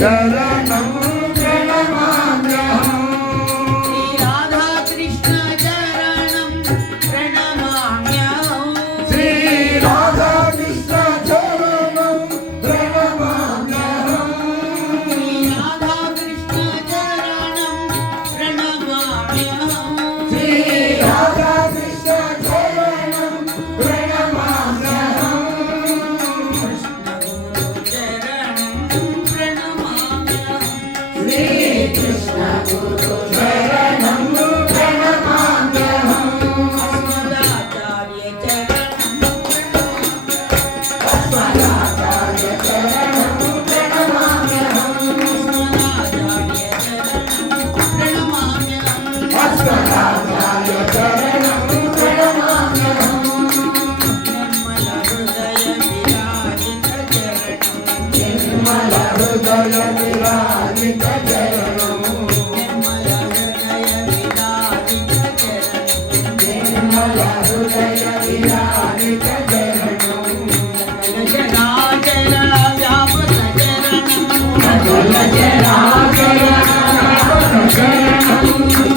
चरणं प्रणमाम्यहम् श्री राधा कृष्ण चरणं प्रणमाम्यहम् श्री राधा कृष्ण चरणं प्रणमाम्यहम् श्री राधा कृष्ण चरणं प्रणमाम्यहम् श्री राधा कृष्ण चरणं प्रणमाम्यहम् श्री कृष्ण गुरु चरणं प्रणमाम्यहम् अस्मदाचार्य चरणं अस्मदाचार्य चरणं प्रणमाम्यहम् अस्मदाचार्य चरणं प्रणमाम्यहम् निर्मल हृदय विराजित चरणं निर्मल हृदय विराजित चरणं चराचर व्यापक चरणं सकल चराचर व्यापक चरणं